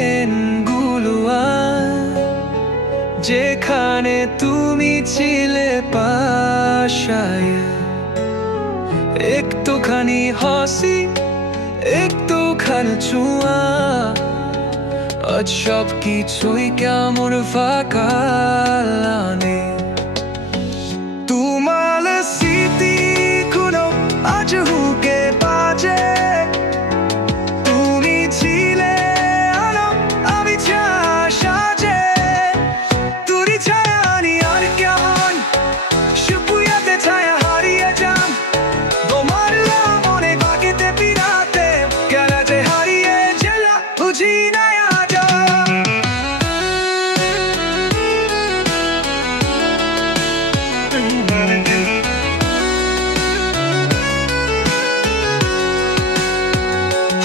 উইকেন্ডগুলো যেখানে তুমি ছিলে পাশায়, একটুখানি হাসি, একটুখানি ছোঁয়া, আজ সব কিছুই কেমন ফাঁকা লাগে। তোমার স্মৃতিগুলো আজ হুকে বাজে, তুমি ছিলে আলো, আমি সাজে, তুই ছায়া আনি আর কেমন শুকুয়াতে ছায়া হারিয়ে যান, তোমার মনে বাকিতে পিরাতে গেলা যে হারিয়ে জেলা বুঝি না।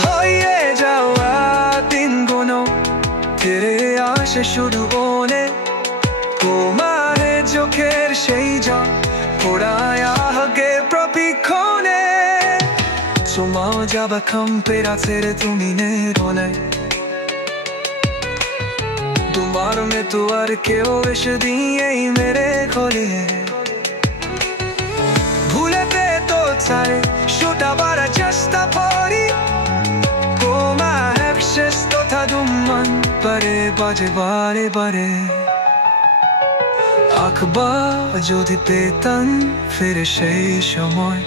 হয়ে যাওয়া দিনগুলো ফিরে আসে শুধু মনে, তোমার চোখের সেই জল পড়ায় আগে প্রতিক্ষণে, সোমা যাবা খাম্পের আছে তুমি নেই, তোমার में तो আর কেউ এসে দিয়েই মেরে খোলে, ভুলেতে তো ছাড়ে শোটাবার চেষ্টা করি, তোমার শেষ কথা দুমন পরে বাজে বারে বারে, আখবার যদি পেতাম ফিরে সেই সময়,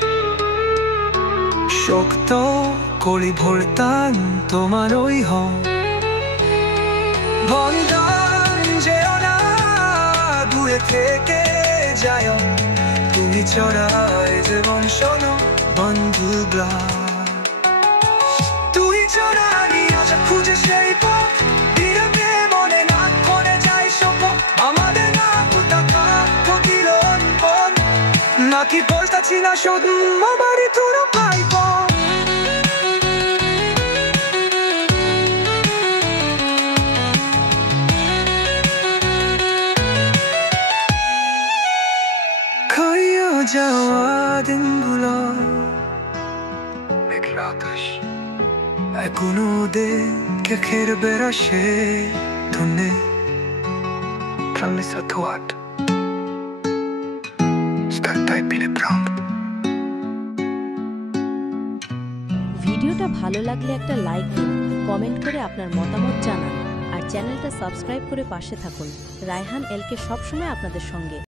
শক্ত কলি ভরতাম তোমার ওই হম বন্ধন যেও না, দূরে থেকে যায় তুমি ছড়ায় জীবন শোনো বন্ধুরা, তুই ছড়ানি আজ খুঁজে সেই পথ, বিরবে মনে না করে যাই সব আমাদের না কোথাকা ঠকিল বন, নাকি বলতাছি না শুধু আমারই তোরা পাইব। যাওয়া দিনগুলো মেঘলা আকাশ এখনো দেখের বেড়াসে ধনে Transmissa tårt Stötta i Pillebrand। ভিডিওটা ভালো লাগলে একটা লাইক দিন, কমেন্ট করে আপনার মতামত জানান আর চ্যানেলটা সাবস্ক্রাইব করে পাশে থাকুন। রায়হান এলকে সবসময় আপনাদের সঙ্গে।